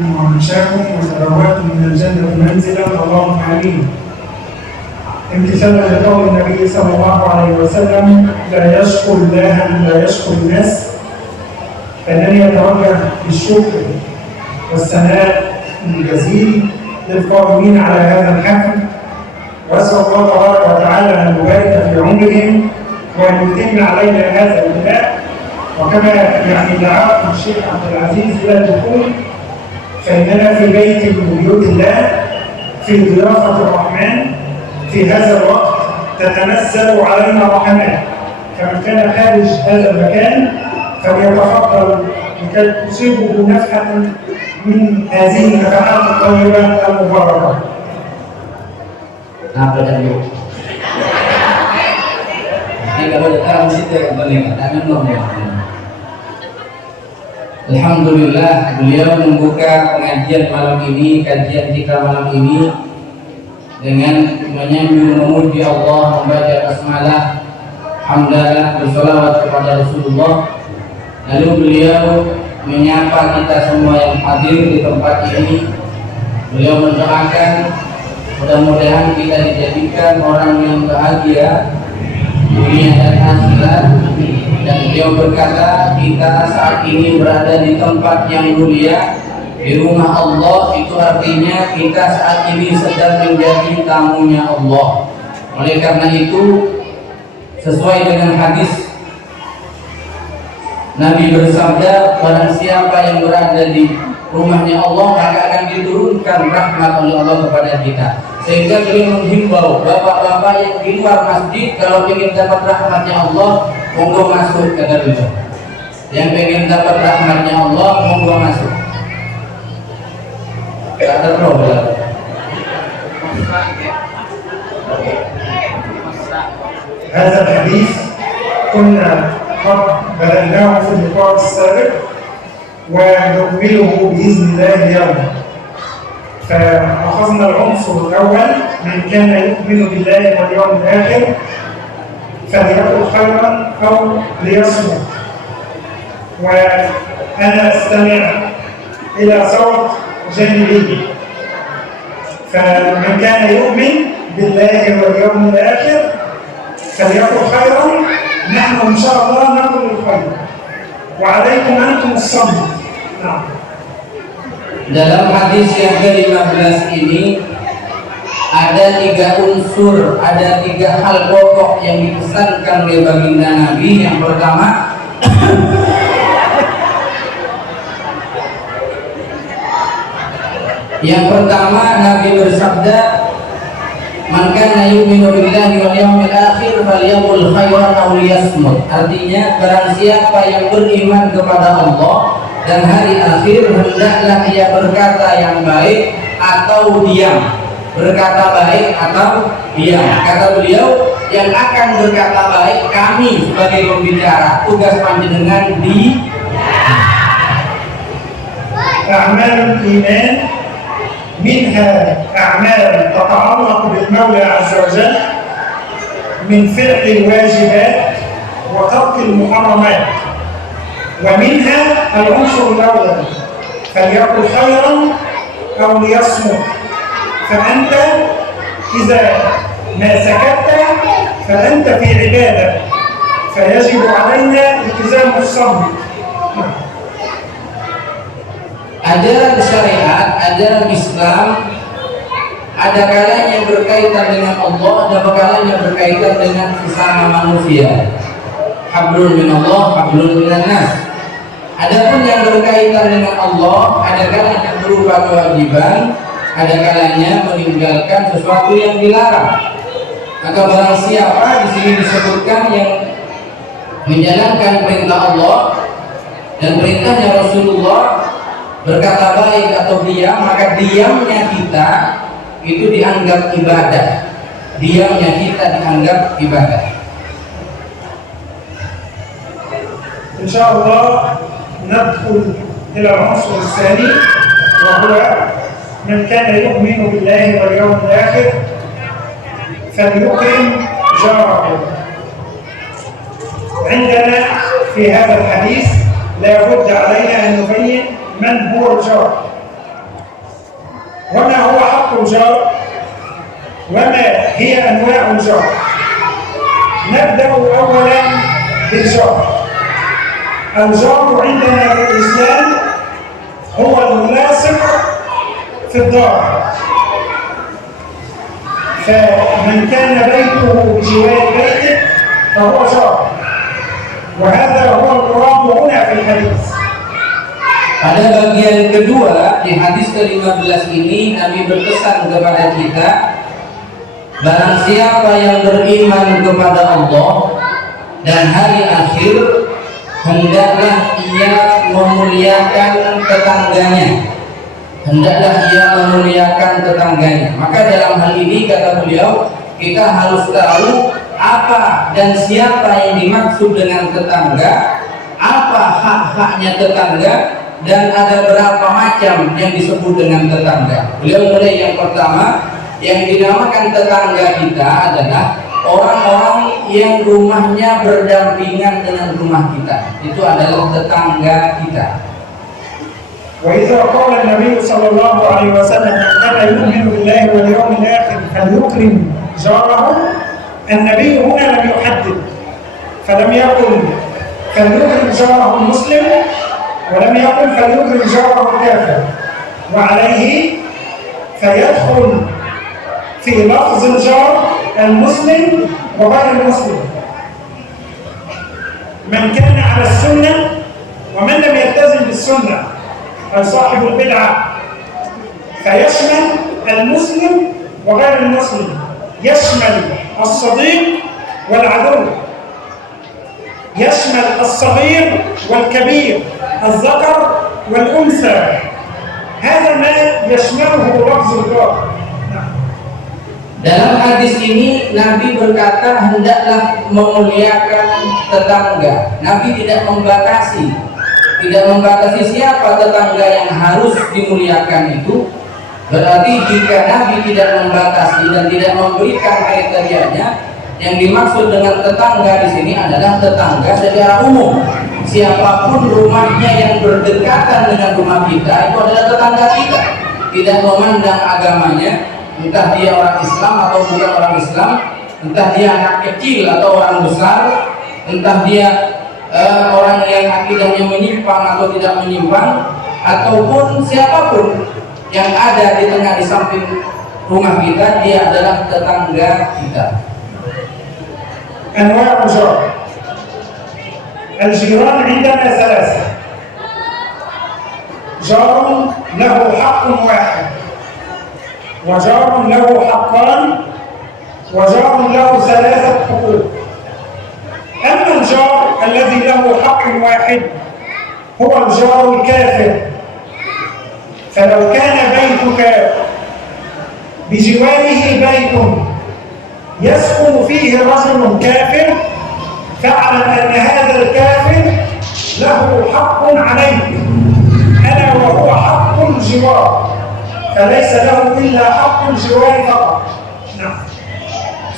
ومشاكم وتبوأتم من الجنة منزلا اللهم آمين. امتثالا لقول النبي صلى الله عليه وسلم: لا يشكر الله من لا يشكر الناس. فإنني أتوجه بالشكر والثناء الجزيل للقائمين على هذا الحفل، وأسأل الله تبارك وتعالى أن يبارك في عمرهم وأن يتم علينا هذا البلاء. وكما دعاكم الشيخ عبد العزيز إلى الدخول، فإننا في بيت من بيوت الله في ضيافة الرحمن. في هذا الوقت تتنزل علينا رحمات، فمن كان خارج هذا المكان فليتفضل لكي تصيبه نفحة من هذه النفحات الطيبة المباركة. Apa tadi? Ini kalau datang situ kembali tangan nomor. Alhamdulillah, beliau membuka pengajian malam ini, kajian kita malam ini dengan menyanjung memuji Allah, membaca basmalah, hamdalah, bersolawat kepada Rasulullah. Lalu beliau menyapa kita semua yang hadir di tempat ini. Beliau mendoakan mudah-mudahan kita dijadikan orang yang bahagia dunia dan akhirat. Dan beliau berkata, kita saat ini berada di tempat yang mulia, di rumah Allah. Itu artinya kita saat ini sedang menjadi tamunya Allah. Oleh karena itu, sesuai dengan hadis Nabi bersabda, barang siapa yang berada di rumahnya Allah maka akan diturunkan rahmat oleh Allah kepada kita. Sehingga beliau menghimbau bapak-bapak yang di luar masjid, kalau ingin dapat rahmatnya Allah, monggo masuk, kata beliau. Yang ingin dapat rahmatnya Allah, monggo masuk. Kata problem. هذا الحديث كنا قد بدأناه في اللقاء السابق ونكمله بإذن الله اليوم. فأخذنا العنصر الأول: من كان يؤمن بالله واليوم الآخر فليقل خيرا أو ليصمت. وأنا أستمع إلى صوت جانبي، فمن كان يؤمن بالله واليوم الآخر فليقل خيرا. نحن إن شاء الله نقول الخير وعليكم أنتم الصمت. نعم. Dalam hadis yang ke-15 ini ada 3 unsur, ada 3 hal pokok yang dipesankan oleh baginda Nabi. Yang pertama, Nabi bersabda, man kana yu'minu billahi wal yawmil akhir falyaqul khairan aw liyasmut. Artinya, barang siapa yang beriman kepada Allah dan hari akhir, hendaklah dia berkata yang baik atau diam. Berkata baik atau diam. Kata beliau, yang akan berkata baik kami sebagai pembicara, tugas panjenengan di أعمال الإيمان منها أعمال تتعلق بالمولى عز وجل من فعل الواجبات وترك المحرمات، ومنها العنصر الأول: فليقل خيرا أو ليصمت. فأنت إذا ما سكت فأنت في عبادة، فيجب علينا التزام الصمت. Ajaran syariat, ajaran Islam, ada kalanya berkaitan dengan Allah, ada kalanya berkaitan dengan sesama manusia. Hablum minallah, hablum minan nas. Adapun yang berkaitan dengan Allah, ada kalanya berupa kewajiban, ada kalanya meninggalkan sesuatu yang dilarang. Maka barang siapa di sini disebutkan yang menjalankan perintah Allah dan perintahnya Rasulullah, berkata baik atau diam, maka diamnya kita itu dianggap ibadah. Diamnya kita dianggap ibadah. إن شاء الله ندخل إلى العنصر الثاني، وهو من كان يؤمن بالله واليوم الآخر فليكرم جاره. عندنا في هذا الحديث لا بد علينا أن نبين من هو الجار. وما هو حق الجار؟ وما هي أنواع الجار؟ نبدأ أولا بالجار. الجار عندنا في الإسلام هو الملاصق في الدار، فمن كان بيته بجوار بيتك فهو جار، وهذا هو المراد هنا في الحديث. Pada bagian kedua di hadis ke-15 ini Nabi berpesan kepada kita, barang siapa yang beriman kepada Allah dan hari akhir, hendaklah ia memuliakan tetangganya. Hendaklah ia memuliakan tetangganya. Maka dalam hal ini kata beliau, kita harus tahu apa dan siapa yang dimaksud dengan tetangga, apa hak-haknya tetangga, dan ada berapa macam yang disebut dengan tetangga. Beliau mulai yang pertama, yang dinamakan tetangga kita adalah orang-orang yang rumahnya berdampingan dengan rumah kita. Itu adalah tetangga kita. وإذا قال النبي صلى الله عليه وسلم من كان يؤمن بالله واليوم الآخر فليكرم جاره، النبي هنا لم يحدد، فلم يقل فليكرم جاره المسلم، ولم يقل فليكرم جاره الكافر، وعليه فيدخل في لفظ الجار المسلم وغير المسلم، من كان على السنة ومن لم يلتزم بالسنة، صاحب البدعة، فيشمل المسلم وغير المسلم، يشمل الصديق والعدو، يشمل الصغير والكبير، الذكر والأنثى. هذا ما يشمله لفظ الجار. Dalam hadis ini Nabi berkata hendaklah memuliakan tetangga. Nabi tidak membatasi siapa tetangga yang harus dimuliakan itu. Berarti jika Nabi tidak membatasi dan tidak memberikan kriterianya, yang dimaksud dengan tetangga di sini adalah tetangga secara umum. Siapapun rumahnya yang berdekatan dengan rumah kita itu adalah tetangga kita. Tidak memandang agamanya, entah dia orang Islam atau bukan orang Islam, entah dia anak kecil atau orang besar, entah dia orang yang akidahnya menyimpang atau tidak menyimpang, ataupun siapapun yang ada di tengah di samping rumah kita, dia adalah tetangga kita. أنواع الجار. الجيران عندنا ثلاثة: جار له حق واحد، وجار له حقان، وجار له ثلاثة حقوق. أما الجار الذي له حق واحد هو الجار الكافر، فلو كان بيتك بجواره بيت يسكن فيه رجل كافر، فاعلم أن هذا الكافر له حق عليك، ألا وهو حق الجوار، فليس له إلا حق الجوار فقط. نعم.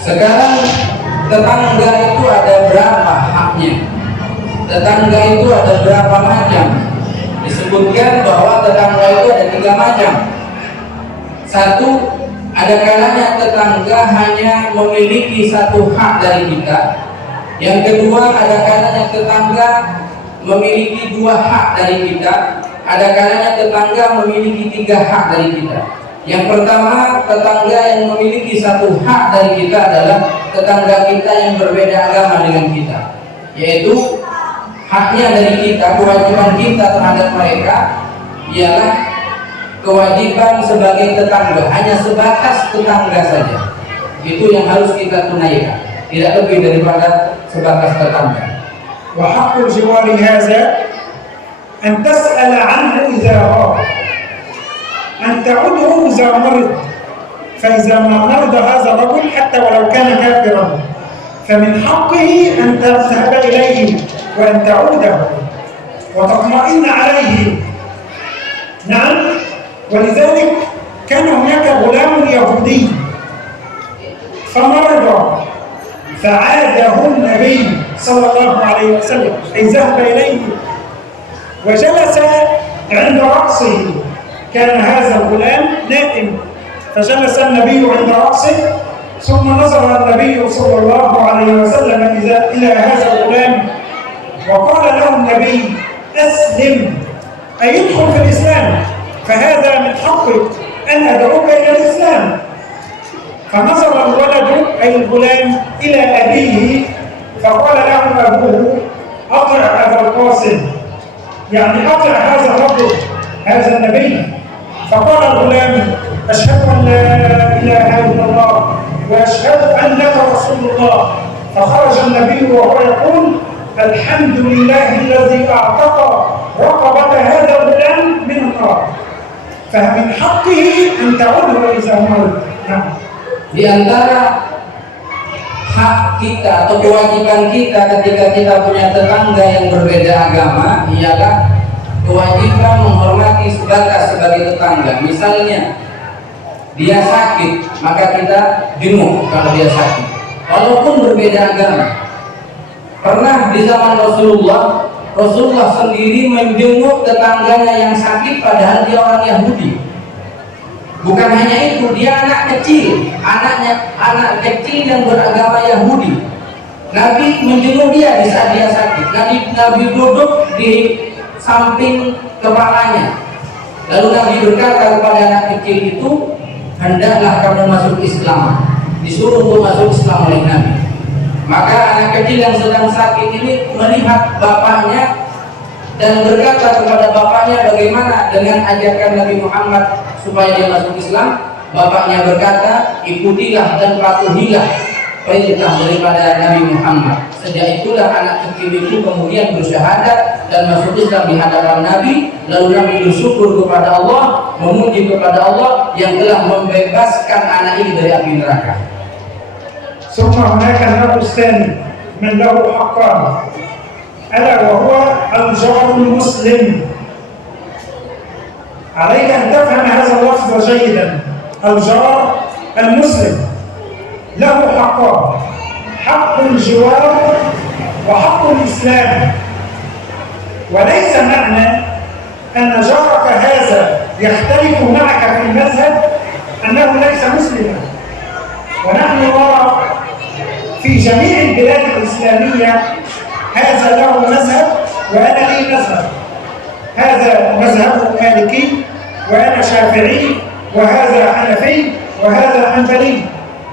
Sekarang tetangga itu ada berapa haknya? Tetangga itu ada berapa macam? Disebutkan bahwa tetangga itu ada 3 macam. Satu, ada kalanya tetangga hanya memiliki 1 hak dari kita. Yang kedua, ada kalanya tetangga memiliki 2 hak dari kita. Ada kalanya tetangga memiliki 3 hak dari kita. Yang pertama, tetangga yang memiliki 1 hak dari kita adalah tetangga kita yang berbeda agama dengan kita, yaitu haknya dari kita, kewajiban kita terhadap mereka ialah kewajiban sebagai tetangga, hanya sebatas tetangga saja. Itu yang harus kita tunaikan, tidak lebih daripada sebatas tetangga. Wa haqqul jiwari hadza an tas'ala anhu idza ghaba, an ta'udhu idza marid, fa idza ma marida hadha rajul hatta walau kana kafiran, famin haqqihi an tadhhaba ilayhi wa an ta'udahu wa tatma'inna alayhi. Na'am. ولذلك كان هناك غلام يهودي فمرض فعاده النبي صلى الله عليه وسلم، أي ذهب إليه وجلس عند رأسه كان هذا الغلام نائم، فجلس النبي عند رأسه، ثم نظر النبي صلى الله عليه وسلم إلى هذا الغلام وقال له النبي: أسلم، أي ادخل في الإسلام، فهذا من حقك أن أدعوك إلى الإسلام. فنظر الولد أي الغلام إلى أبيه فقال له أبوه: أطع أبا القاسم، يعني أطع هذا الرجل هذا النبي. فقال الغلام: أشهد أن لا إله إلا الله وأشهد أنك رسول الله. فخرج النبي وهو يقول: الحمد لله الذي أعتق رقبة هذا الغلام من النار. فمن حقه أن تعود إذا مرض. Di antara hak kita atau kewajiban kita ketika kita punya tetangga yang berbeda agama ialah kewajiban menghormati sebagai tetangga. Misalnya dia sakit, maka kita jenguk kalau dia sakit, walaupun berbeda agama. Pernah di zaman Rasulullah sendiri menjenguk tetangganya yang sakit padahal dia orang Yahudi. Bukan hanya itu, dia anak kecil, anak kecil yang beragama Yahudi. Nabi menjenguk dia di saat dia sakit. Nabi duduk di samping kepalanya. Lalu Nabi berkata kepada anak kecil itu, hendaklah kamu masuk Islam. Disuruh untuk masuk Islam oleh Nabi. Maka anak kecil yang sedang sakit ini melihat bapaknya dan berkata kepada bapaknya bagaimana dengan ajakan Nabi Muhammad supaya dia masuk Islam. Bapaknya berkata, ikutilah dan patuhilah perintah daripada Nabi Muhammad. Sejak itulah anak kecil itu kemudian bersyahadat dan masuk Islam di hadapan Nabi. Lalu Nabi bersyukur kepada Allah, memuji kepada Allah yang telah membebaskan anak ini dari api neraka. ثم هناك النوع الثاني من له حقان، ألا وهو الجار المسلم. عليك أن تفهم هذا اللفظ جيدا. الجار المسلم له حقان: حق الجوار وحق الإسلام. وليس معنى أن جارك هذا يختلف معك في المذهب أنه ليس مسلما. ونحن نرى في جميع البلاد الإسلامية هذا له مذهب وأنا لي مذهب، هذا مذهبه مالكي وأنا شافعي، وهذا حنفي وهذا حنبلي،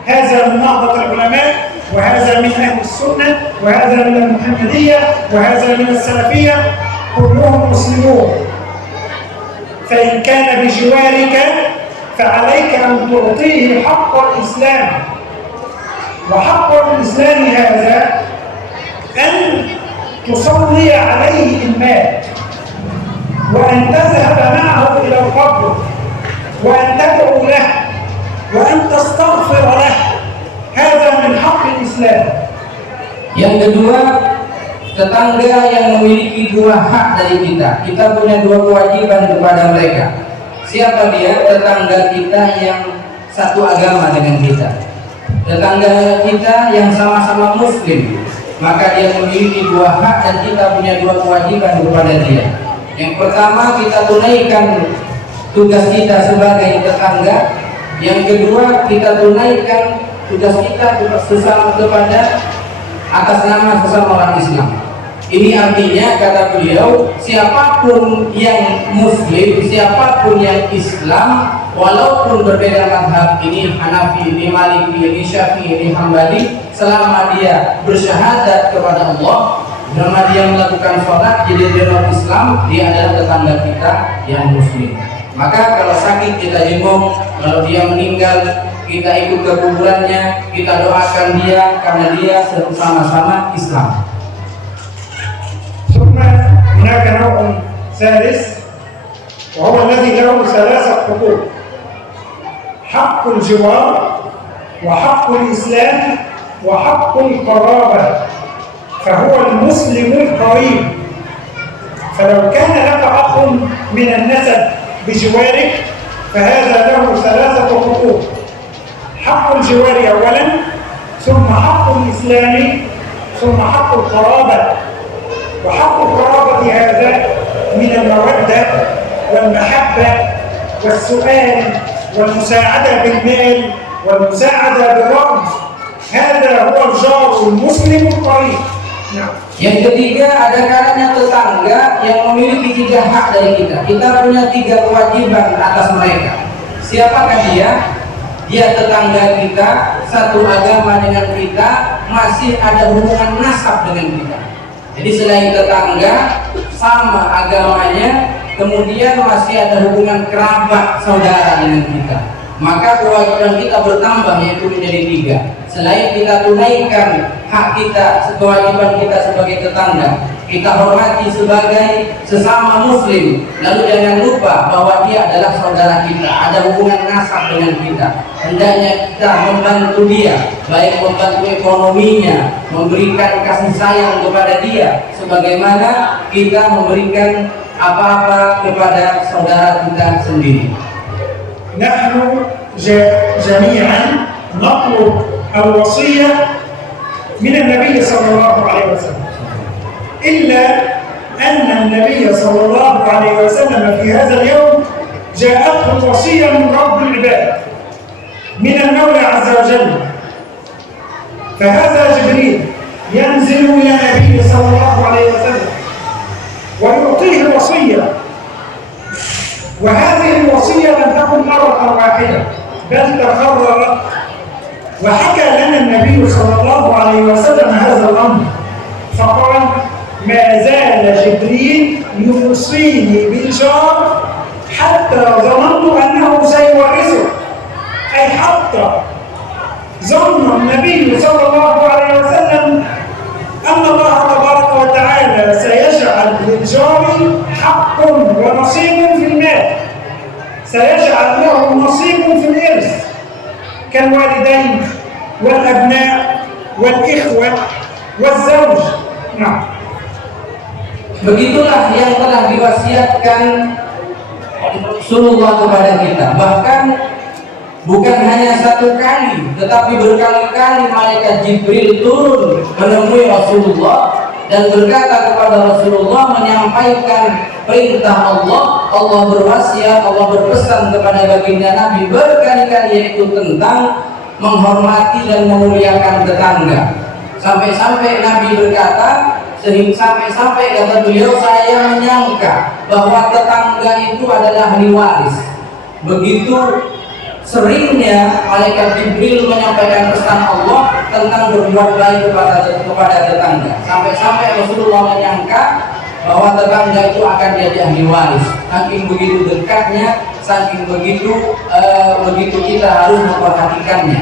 هذا من نهضة العلماء وهذا من أهل السنة وهذا من المحمدية وهذا من السلفية، كلهم مسلمون. فإن كان بجوارك فعليك أن تعطيه حق الإسلام. وحق الإسلام هذا أن تصلي عليه إن مات، وأن تذهب معه إلى القبر، وأن تدعو له، وأن تستغفر له. هذا من حق الإسلام. Yang kedua, tetangga yang memiliki dua hak dari kita. Kita punya dua kewajiban kepada mereka. Siapa dia? Tetangga kita yang satu agama dengan kita, tetangga kita yang sama-sama muslim. Maka dia memiliki dua hak dan kita punya dua kewajiban kepada dia. Yang pertama, kita tunaikan tugas kita sebagai tetangga. Yang kedua, kita tunaikan tugas kita sesama kepada atas nama sesama orang Islam. Ini artinya, kata beliau, siapapun yang muslim, siapapun yang Islam, walaupun berbeda mazhab, ini Hanafi, ini Maliki, ini Syafi'i, ini Hambali, selama dia bersyahadat kepada Allah, selama dia melakukan sholat, jadi dia orang Islam, dia adalah tetangga kita yang muslim. Maka kalau sakit kita jenguk, kalau dia meninggal kita ikut ke kuburannya, kita doakan dia karena dia sama-sama Islam. ثم هناك نوع ثالث وهو الذي له ثلاثة حقوق: حق الجوار وحق الإسلام وحق القرابة. فهو المسلم القريب. فلو كان لك أخ من النسب بجوارك فهذا له ثلاثة حقوق: حق الجوار أولا، ثم حق الإسلام، ثم حق القرابة. وحق القرابة هذا من المودة والمحبة والسؤال والمساعدة بالمال والمساعدة بالرأي. هذا هو الجار المسلم الطريق. نعم. Yang ketiga, ada kalanya tetangga yang memiliki 3 hak dari kita. Kita punya 3 kewajiban atas mereka. Siapakah dia? Dia tetangga kita, satu agama dengan kita, masih ada hubungan nasab dengan kita. Jadi selain tetangga, sama agamanya, kemudian masih ada hubungan kerabat saudara dengan kita. Maka kewajiban kita bertambah, yaitu menjadi 3. Selain kita tunaikan hak kita, kewajiban kita sebagai tetangga, kita hormati sebagai sesama muslim. Lalu jangan lupa bahwa dia adalah saudara kita, ada hubungan nasab dengan kita. Hendaknya kita membantu dia, baik membantu ekonominya, memberikan kasih sayang kepada dia, sebagaimana kita memberikan apa-apa kepada saudara kita sendiri. نحن جميعا نطلب الوصية من النبي صلى الله عليه وسلم، إلا أن النبي صلى الله عليه وسلم في هذا اليوم جاءته الوصية من رب العباد، من المولى عز وجل. فهذا جبريل ينزل إلى النبي صلى الله عليه وسلم ويعطيه الوصية، وهذه الوصية لم تكن مرة واحدة بل تكررت. وحكى لنا النبي صلى الله عليه وسلم هذا الأمر فقال: ما زال جبريل يوصيني بالجار حتى ظننت أنه سيورثه. أي حتى ظن النبي صلى الله عليه وسلم أن الله تبارك وتعالى سيجعل للجار حق ونصيب في المال، سيجعل له نصيب في الإرث كالوالدين والأبناء والإخوة والزوج. نعم. Begitulah yang telah diwasiatkan Rasulullah kepada kita. Bahkan bukan hanya 1 kali, tetapi berkali-kali malaikat Jibril turun menemui Rasulullah dan berkata kepada Rasulullah, menyampaikan perintah Allah. Allah berwasiat, Allah berpesan kepada baginda Nabi berkali-kali, yaitu tentang menghormati dan memuliakan tetangga. Sampai-sampai Nabi berkata, sampai-sampai kata beliau, saya menyangka bahwa tetangga itu adalah ahli waris. Begitu seringnya malaikat Jibril menyampaikan pesan Allah tentang berbuat baik kepada tetangga. Sampai-sampai Rasulullah menyangka bahwa tetangga itu akan jadi ahli waris. Saking begitu dekatnya, saking begitu kita harus memperhatikannya.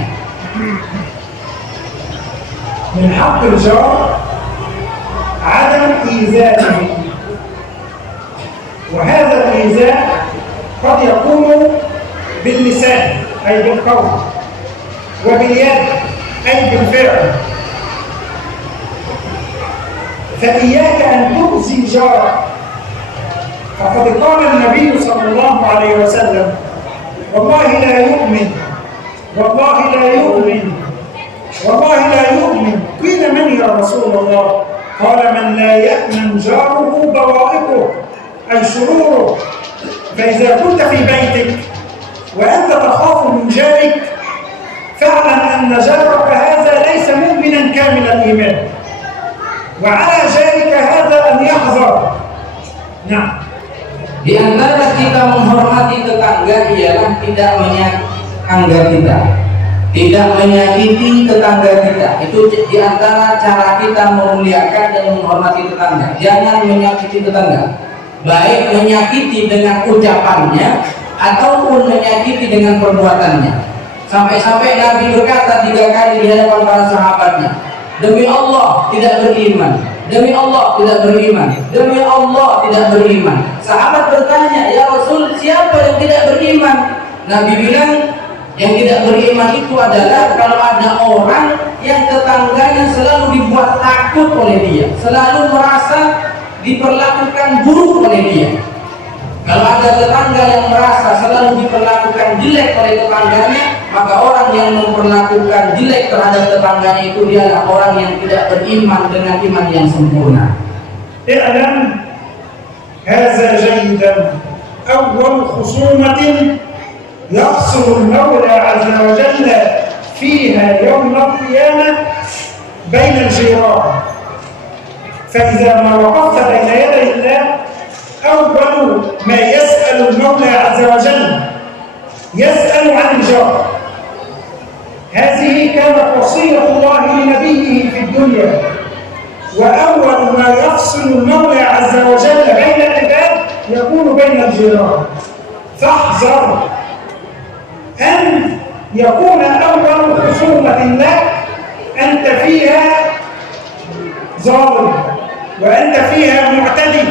من حق الجار عدم إيذائه، وهذا الإيذاء قد يكون باللسان أي بالقول، وباليد أي بالفعل. فإياك أن تؤذي جارك، فقد قال النبي صلى الله عليه وسلم: والله لا يؤمن، والله لا يؤمن، والله لا يؤمن. قيل: من يا رسول الله؟ قال: من لا يأمن جاره بوائقه أي شروره. فإذا كنت في بيتك وأنت تخاف من جارك فاعلم أن جارك هذا ليس مؤمنا كامل الإيمان، وعلى جارك هذا أن يحذر. نعم. Di antara kita menghormati tetangga ialah tidak menyakiti kita, tidak menyakiti tetangga kita. Itu di antara cara kita memuliakan dan menghormati tetangga. Jangan menyakiti tetangga, baik menyakiti dengan ucapannya ataupun menyakiti dengan perbuatannya. Sampai-sampai Nabi berkata 3 kali di hadapan para sahabatnya, demi Allah tidak beriman, demi Allah tidak beriman, demi Allah tidak beriman. Sahabat bertanya, ya Rasul, siapa yang tidak beriman? Nabi bilang, yang tidak beriman itu adalah kalau ada orang yang tetangganya selalu dibuat takut oleh dia, selalu merasa diperlakukan buruk oleh dia. Kalau ada tetangga yang merasa selalu diperlakukan jelek oleh tetangganya, maka orang yang memperlakukan jelek terhadap tetangganya itu dialah orang yang tidak beriman dengan iman yang sempurna. اعلم هذا جيدا. أول خصومة يفصل المولى عز وجل فيها يوم القيامة بين الجيران. فإذا ما وقفت بين يدي الله أول ما يسأل المولى عز وجل يسأل عن الجار. هذه كانت وصية الله لنبيه في الدنيا، وأول ما يفصل المولى عز وجل بين العباد يكون بين الجيران. فاحذر أن يكون أول خصومة لك أنت فيها ظالم وأنت فيها معتدي،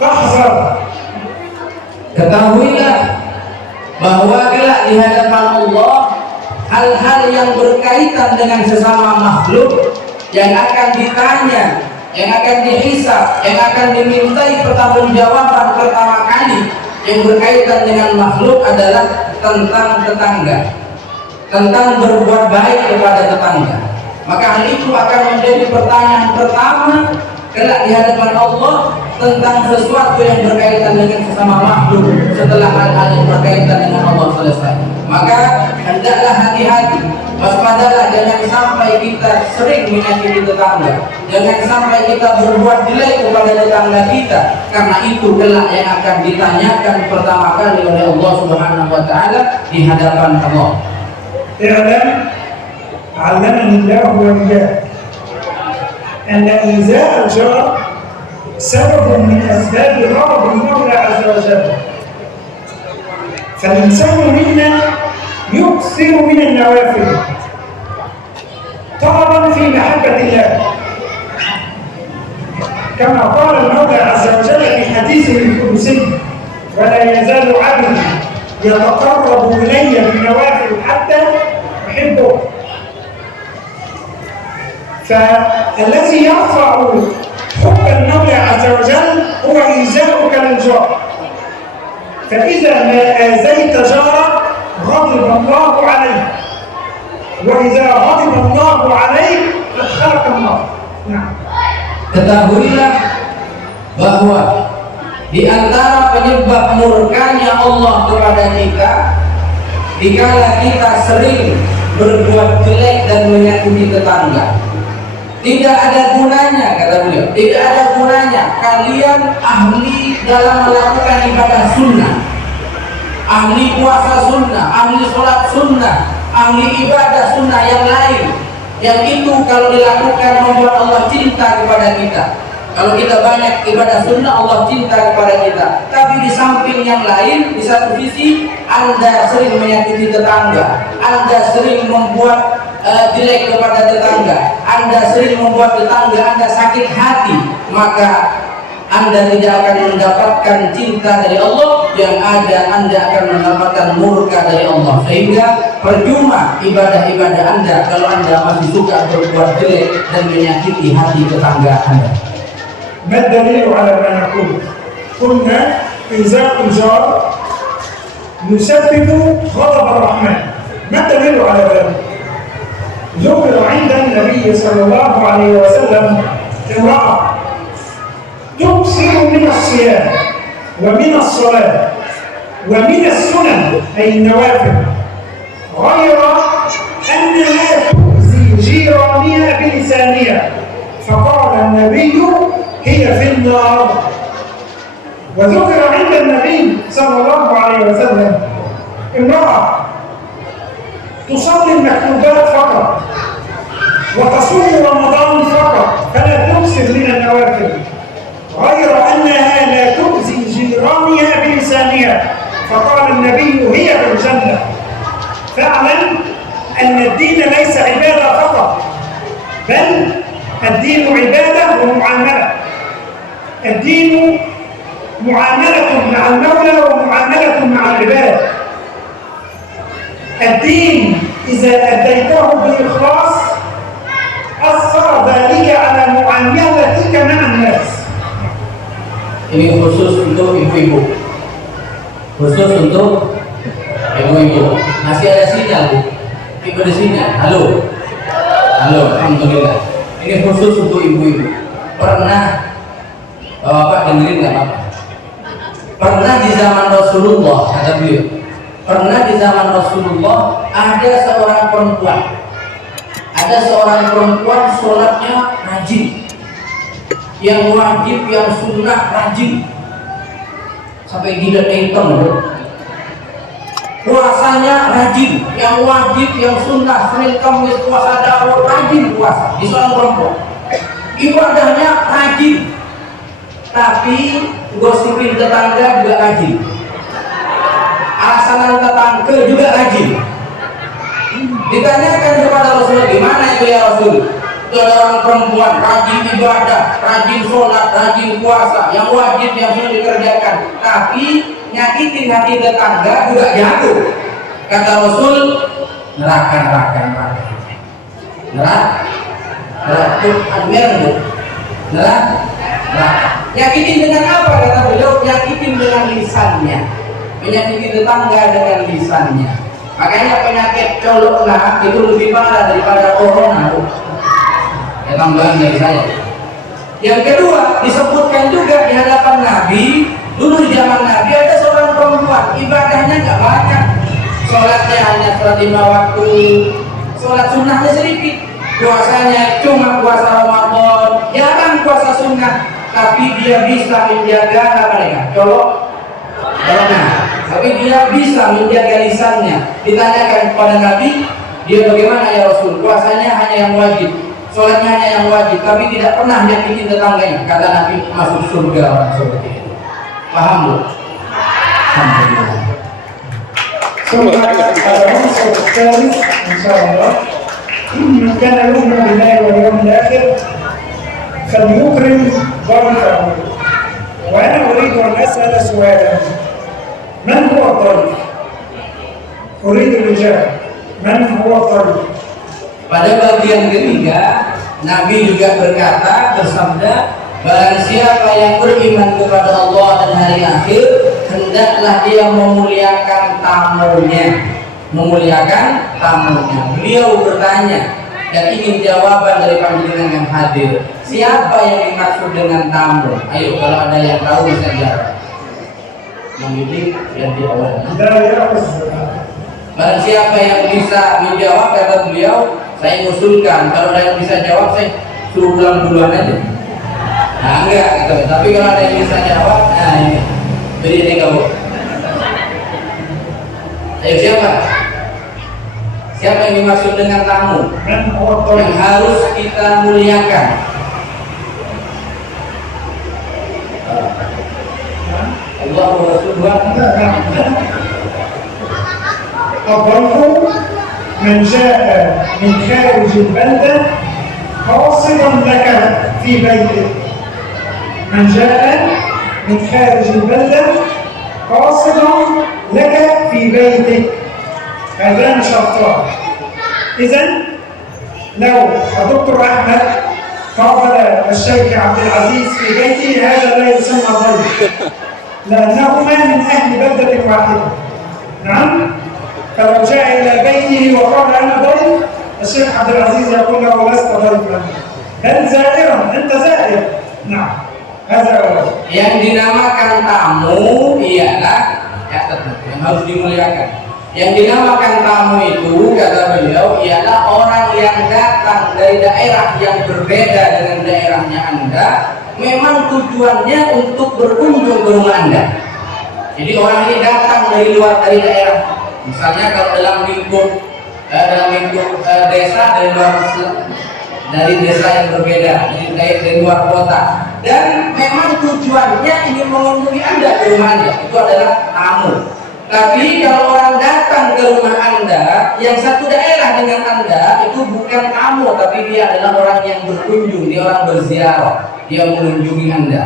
فاحذر. Ketahuilah bahwa kelak di hadapan Allah hal-hal yang berkaitan dengan sesama makhluk yang akan ditanya, yang akan dihisab, yang akan dimintai pertanggungjawaban pertama kali yang berkaitan dengan makhluk adalah tentang tetangga, tentang berbuat baik kepada tetangga. Maka hal itu akan menjadi pertanyaan pertama kelak di hadapan Allah tentang sesuatu yang berkaitan dengan sesama makhluk setelah hal-hal yang berkaitan dengan Allah selesai. Maka hendaklah hati-hati, waspadalah, jangan sampai kita sering menyakiti tetangga, jangan sampai kita berbuat jelek kepada tetangga kita, karena itu kelak yang akan ditanyakan pertama kali oleh Allah Subhanahu wa taala di hadapan Allah. اعلم علمني الله وإياك أن إيذاء الجار سبب من أسباب غضب المولى عز وجل. فالإنسان منا يكثر من النوافل طلبا في محبة الله، كما قال المولى عز وجل في حديثه القدسي: ولا يزال عبدي يتقرب إلي بالنوافل حتى أحبه. فالذي يرفع حب المولى عز وجل هو إيذاؤك للجار. فإذا ما آذيت جارك غضب الله عليك، وإذا غضب الله عليك أدخلك النار. نعم. Ketahuilah bahwa di antara penyebab murkanya Allah kepada kita dikala kita sering berbuat jelek dan menyakiti tetangga. Tidak ada gunanya, kata beliau, tidak ada gunanya kalian ahli dalam melakukan ibadah sunnah, ahli puasa sunnah, ahli sholat sunnah, ahli ibadah sunnah yang lain, yang itu kalau dilakukan membuat Allah cinta kepada kita. Kalau kita banyak ibadah sunnah, Allah cinta kepada kita. Tapi di samping yang lain, di satu sisi Anda sering menyakiti tetangga, Anda sering membuat jelek kepada tetangga, Anda sering membuat tetangga Anda sakit hati, maka Anda tidak akan mendapatkan cinta dari Allah, yang ada Anda akan mendapatkan murka dari Allah. Sehingga percuma ibadah-ibadah Anda kalau Anda masih suka berbuat jelek dan menyakiti hati tetangga Anda. ما الدليل على ما نقول؟ قلنا إيذاء الجار يسبب غضب الرحمن. ما الدليل على ذلك؟ ذكر عند النبي صلى الله عليه وسلم امرأة تكثر من الصيام ومن الصلاة ومن السنن أي النوافل، غير أنها تؤذي جيرانها بلسانها، فقال النبي: هي في النار. وذكر عند النبي صلى الله عليه وسلم امرأة تصلي المكتوبات فقط وتصوم رمضان فقط فلا تكثر من النوافل، غير أنها لا تؤذي جيرانها بلسانها، فقال النبي: هي في الجنة. فاعلم أن الدين ليس عبادة فقط، بل الدين عبادة ومعاملة. الدين معاملة مع المولى ومعاملة مع العباد. الدين إذا أديته بإخلاص أثر ذلك على معاملتك مع الناس. Ini khusus untuk ibu-ibu, khusus untuk ibu-ibu. Masih ada sinyal, Bu? Ibu ada sinyal. Halo, halo, alhamdulillah. Ini khusus untuk ibu-ibu. Pernah Bapak dengerin nggak apa? Pernah di zaman Rasulullah, kata beliau, Pernah di zaman Rasulullah ada seorang perempuan sholatnya rajin, yang wajib, yang sunnah rajin, sampai gila hitam. Puasanya rajin, yang wajib, yang sunnah, Senin Kamis puasa Daud, rajin puasa di seorang perempuan. Ibadahnya rajin, tapi gosipin tetangga juga rajin, alasanan tetangga juga rajin. Ditanyakan kepada Rasul, gimana itu ya Rasul? Itu ada orang perempuan rajin ibadah, rajin sholat, rajin puasa, yang wajib, yang sudah dikerjakan, tapi nyakitin hati tetangga juga jatuh. Kata Rasul, neraka. Nyakitin dengan apa? Kata beliau, nyakitin dengan lisannya, menyakiti tetangga dengan lisannya. Makanya penyakit coloklah itu lebih parah daripada corona. Ya, tambahan dari saya. Yang kedua, disebutkan juga di hadapan Nabi, dulu di zaman Nabi ada seorang perempuan, ibadahnya nggak banyak, sholatnya hanya sholat 5 waktu, sholat sunnahnya sedikit, puasanya cuma puasa Ramadan, jarang puasa sunnah, tapi dia bisa menjaga apa ya? Coloknya. Tapi dia bisa menjaga lisannya. Ditanyakan kepada Nabi, dia bagaimana ya Rasul? Puasanya hanya yang wajib, sholatnya hanya yang wajib, tapi tidak pernah nyakitin tetangganya. Kata Nabi, masuk surga orang seperti itu. Paham bu? Alhamdulillah. الثالث إن شاء الله من كان يؤمن بالله واليوم الآخر فليكرم ضيفه. وأنا أريد أن أسأل سؤالا: من هو الضيف؟ أريد الإجابة. من هو الضيف؟ Pada bagian ketiga, Nabi juga berkata, bersabda, barang siapa yang beriman kepada Allah dan hari akhir, hendaklah dia memuliakan tamunya. Beliau bertanya dan ingin jawaban dari panjenengan yang hadir. Siapa yang dimaksud dengan tamu? Ayo, kalau ada yang tahu bisa jawab. Memilih yang di awal. Barang siapa yang bisa menjawab, kata beliau, saya usulkan. Kalau ada yang bisa jawab, saya suruh pulang duluan aja. Nah, enggak gitu. Tapi kalau ada yang bisa jawab, nah ini beri ini kamu. Ayo, siapa? Siapa yang dimaksud dengan tamu? Yang harus kita muliakan. Allah Rasulullah. الضيف من جاء من خارج البلدة قاصدا لك في بيتك. من جاء من خارج البلدة قاصدا لك في بيتك. هذان شرطان. إذن لو الدكتور أحمد قابل الشيخ عبد العزيز في بيته، هذا لا يسمى ضيف، لأنهما من أهل بلدة واحدة. نعم. فلو جاء إلى بيته وقال أنا ضيف، الشيخ عبد العزيز يقول له لست ضيفا بل زائرا، أنت زائر. نعم. هذا أول. Yang dinamakan tamu ialah yang harus dimuliakan. Yang dinamakan tamu itu, kata beliau, ialah orang yang datang dari daerah yang berbeda dengan daerahnya Anda, memang tujuannya untuk berkunjung ke rumah Anda. Jadi orang ini datang dari luar dari daerah. Misalnya kalau dalam lingkup desa dari desa yang berbeda, dari luar kota, dan memang tujuannya ingin mengunjungi Anda ke rumah Anda, itu adalah tamu. Tapi kalau orang datang ke rumah Anda yang satu daerah dengan Anda, itu bukan tamu, tapi dia adalah orang yang berkunjung, dia orang berziarah, dia mengunjungi Anda.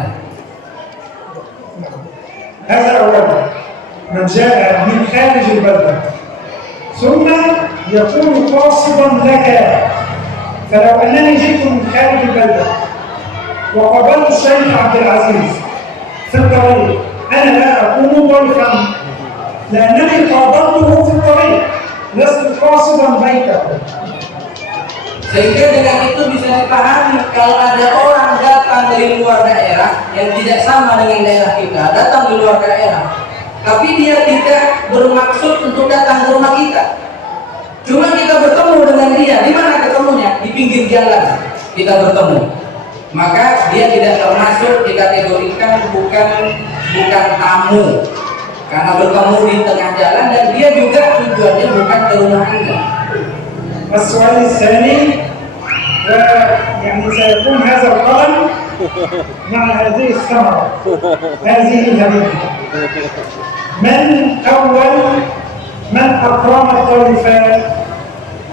هذا أولا من جاء من خارج البلدة، ثم يكون قاصدا لك. فلو أنني جئت من خارج البلدة وقابلت الشيخ عبد العزيز في الطريق، أنا لا أكون ضيفا لأنني قابلته في الطريق، لست قاصدا بيته. Sehingga dengan itu bisa dipahami kalau ada orang datang dari luar daerah yang tidak sama dengan daerah kita, datang di luar daerah, tapi dia tidak bermaksud untuk datang ke rumah kita. Cuma kita bertemu dengan dia. Di mana ketemunya? Di pinggir jalan kita bertemu. Maka dia tidak termasuk dikategorikan bukan tamu, karena bertemu di tengah jalan, dan dia juga tujuannya bukan ke rumah Anda. السؤال الثاني يعني سيكون هذا القلم مع هذه الثمرة هذه الهدية. من أكرم الضيفان؟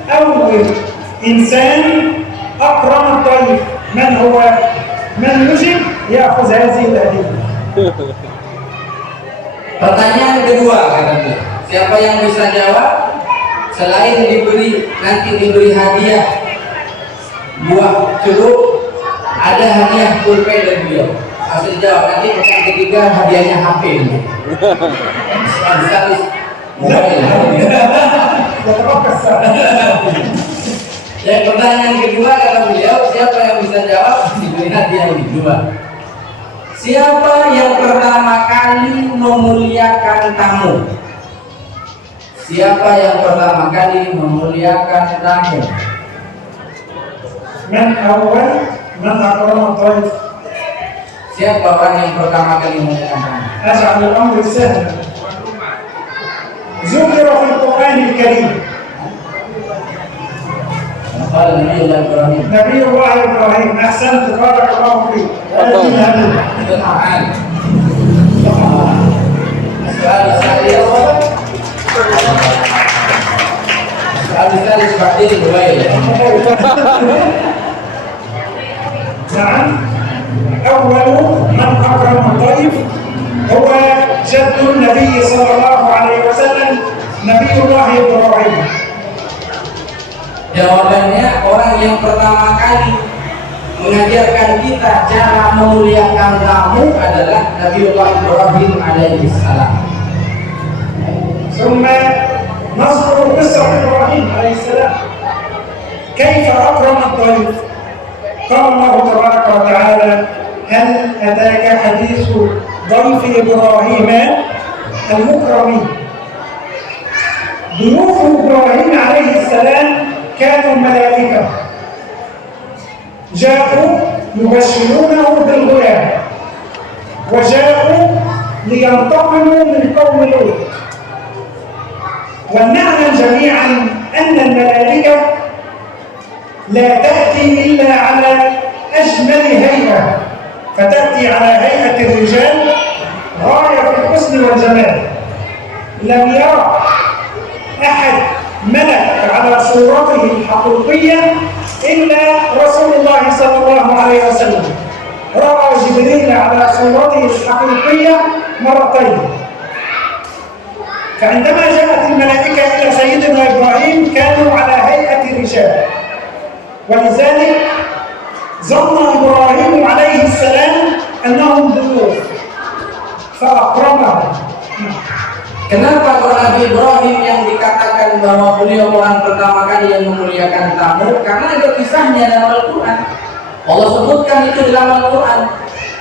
أول إنسان أكرم الضيف من هو؟ من يجب يأخذ هذه الهدية. Pertanyaan kedua, kataku, siapa yang bisa jawab selain nanti diberi hadiah buah jeruk, ada hadiah pulpen dari beliau. Harus dijawab. Nanti pertanyaan ketiga hadiahnya HP. Sekali ya, pertanyaan kedua kata beliau, siapa yang bisa jawab diberi hadiah ini. Dua. Siapa yang pertama kali memuliakan tamu? Siapa yang pertama kali memuliakan tamu? من أول من أكرم الضيف؟ Siapa orang yang pertama kali memuliakan tamu? أجعل الأمر سهلا. ذكر في القرآن الكريم قال نبي الله إبراهيم. نبي الله إبراهيم. أحسنت، بارك الله فيك. السؤال الثالث بعدين الرواية. نعم، أول من أكرم الضيف هو جد النبي صلى الله عليه وسلم نبي الله إبراهيم. Jawabannya, orang yang pertama kali mengajarkan kita cara memuliakan tamu adalah Nabiullah Ibrahim alaihi salam. ثم نذكر قصة إبراهيم عليه السلام كيف أكرم الضيف. قال الله تبارك وتعالى: هل أتاك حديث ضيف إبراهيم المكرمين. ضيوف إبراهيم عليه السلام كانوا ملائكة جاءوا يبشرونه بالغلام، وجاءوا لينتقموا من قوم لوط. ونعلم جميعا أن الملائكة لا تأتي إلا على أجمل هيئة، فتأتي على هيئة الرجال غاية في الحسن والجمال. لم يرى أحد ملك على صورته الحقيقية إلا رسول الله صلى الله عليه وسلم. رأى جبريل على صورته الحقيقية مرتين. فعندما جاءت الملائكة إلى سيدنا إبراهيم كانوا على هيئة الرجال، ولذلك ظن إبراهيم عليه السلام أنهم ضيوف فأكرمهم. Kenapa kalau Nabi Ibrahim yang dikatakan bahwa beliau orang pertama kali yang memuliakan tamu? Karena ada kisahnya dalam Al-Quran. Allah sebutkan itu dalam Al-Quran.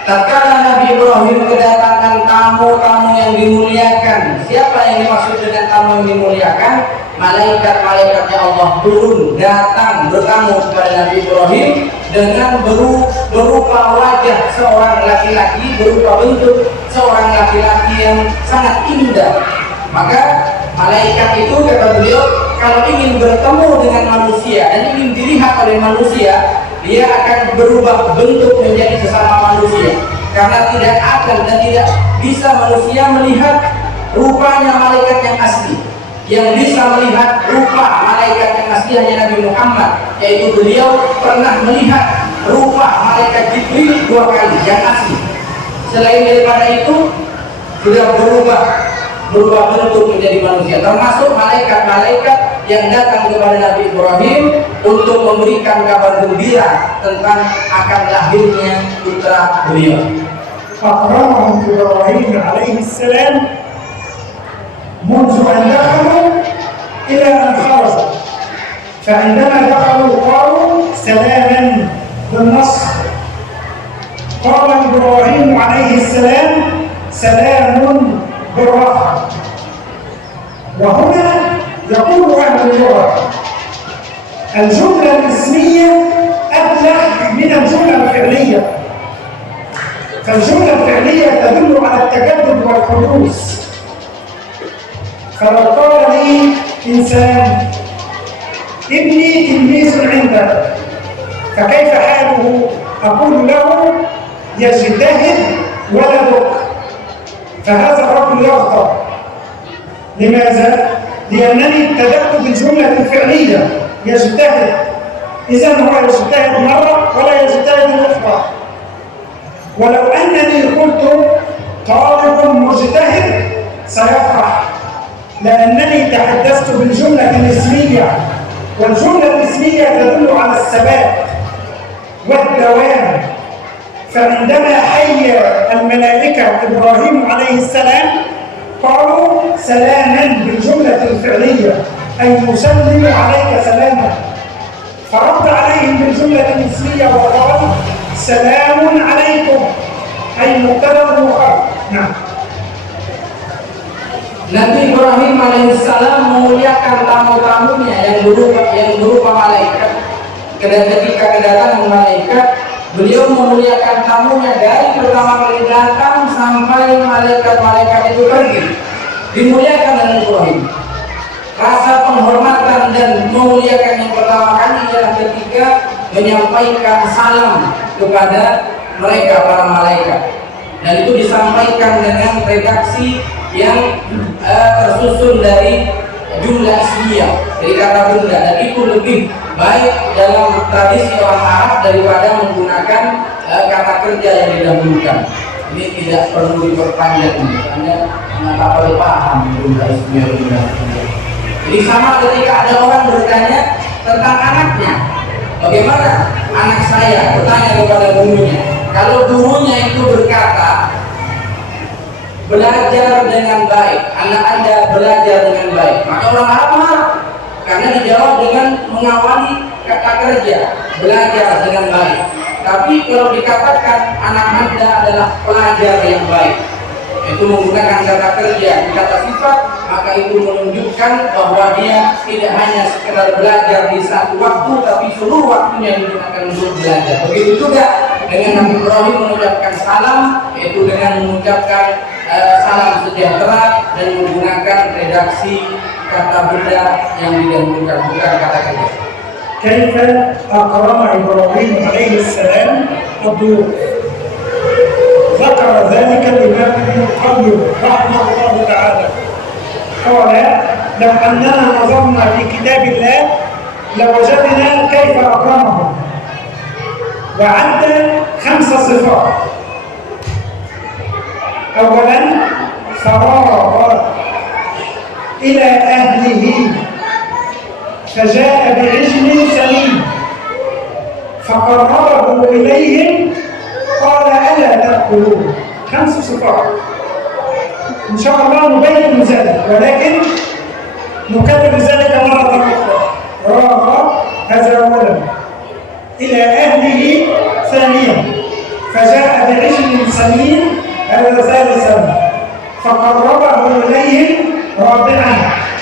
Tatkala Nabi Ibrahim kedatangan tamu-tamu yang dimuliakan. Siapa yang dimaksud dengan tamu yang dimuliakan? Malaikat-malaikatnya Allah turun, datang bertamu kepada Nabi Ibrahim dengan berupa wajah seorang laki-laki, berupa bentuk seorang laki-laki yang sangat indah. Maka malaikat itu, kata beliau, kalau ingin bertemu dengan manusia dan ingin dilihat oleh manusia, dia akan berubah bentuk menjadi sesama manusia. Karena tidak akan dan tidak bisa manusia melihat rupanya malaikat yang asli. Yang bisa melihat rupa malaikat yang asli hanya Nabi Muhammad, yaitu beliau pernah melihat rupa malaikat Jibril 2 kali yang asli. Selain daripada itu sudah berubah bentuk menjadi manusia, termasuk malaikat-malaikat yang datang kepada Nabi Ibrahim untuk memberikan kabar gembira tentang akan lahirnya putra beliau. أكرمهم إبراهيم عليه السلام منذ أن دخلوا إلى أن خرجوا. فعندما دخلوا قالوا سلاما بالنصر. قال إبراهيم عليه السلام سلام بالرحمة. يقول أهل اللغة الجملة الاسمية أبلغ من الجملة الفعلية، فالجملة الفعلية تدل على التجدد والحدوث. فلو قال لي إنسان ابني تلميذ عندك فكيف حاله؟ أقول له يجتهد ولدك، فهذا الرجل يغضب. لماذا؟ لأنني ابتدأت بالجملة الفعلية يجتهد، إذن هو يجتهد مرة ولا يجتهد أخرى. ولو أنني قلت طالب مجتهد سيفرح، لأنني تحدثت بالجملة الاسمية، والجملة الاسمية تدل على الثبات والدوام. فعندما حيّ الملائكة إبراهيم عليه السلام قالوا سلاما بالجملة الفعلية، أي نسلم عليك سلاما، فرد عليهم بالجملة الاسمية وقال سلام عليكم، أي مبتدأ وخبر. نعم. Nabi Ibrahim alaihissalam memuliakan tamu-tamunya yang berupa malaikat. Ketika kedatangan malaikat, beliau memuliakan tamunya dari pertama kali datang sampai malaikat-malaikat itu pergi. Dimuliakan dengan Ibrahim. Rasa penghormatan dan memuliakan yang pertama kali adalah ketika menyampaikan salam kepada mereka para malaikat. Dan itu disampaikan dengan redaksi yang tersusun dari jumlah ismiyah, dari kata benda, dan itu lebih baik dalam tradisi orang Arab daripada menggunakan kata kerja yang didahulukan. Ini tidak perlu diperpanjang, Anda tak boleh paham jumlah ismiyah. Jadi sama ketika ada orang bertanya tentang anaknya, bagaimana anak saya, bertanya kepada gurunya. Kalau gurunya itu berkata belajar dengan baik, anak Anda belajar dengan baik, maka orang Arab marah karena dijawab dengan mengawali kata kerja belajar dengan baik. Tapi kalau dikatakan anak Anda adalah pelajar yang baik, itu menggunakan kata kerja, kata sifat, maka itu menunjukkan bahwa dia tidak hanya sekedar belajar di satu waktu, tapi seluruh waktunya digunakan untuk belajar. Begitu juga dengan Nabi Ibrahim mengucapkan salam, yaitu dengan mengucapkan salam sejahtera dan menggunakan redaksi kata benda yang didahulukan, bukan kata kerja. كيف أكرم إبراهيم عليه السلام الضيوف؟ ذكر ذلك الإمام ابن القيم رحمه الله تعالى، قال لو أننا نظرنا في كتاب الله لوجدنا كيف أكرمهم، وعد 5 صفات. أولا فراغ إلى أهله فجاء بعجل سليم فقربه إليهم قال ألا تأكلون. 5 صفات إن شاء الله نبين ذلك، ولكن نكرر ذلك مرة أخرى. راغ هذا أولا، إلى أهله ثانيا، فجاء بعجل سليم هذا ثالثا، فقربه إليهم رابعا،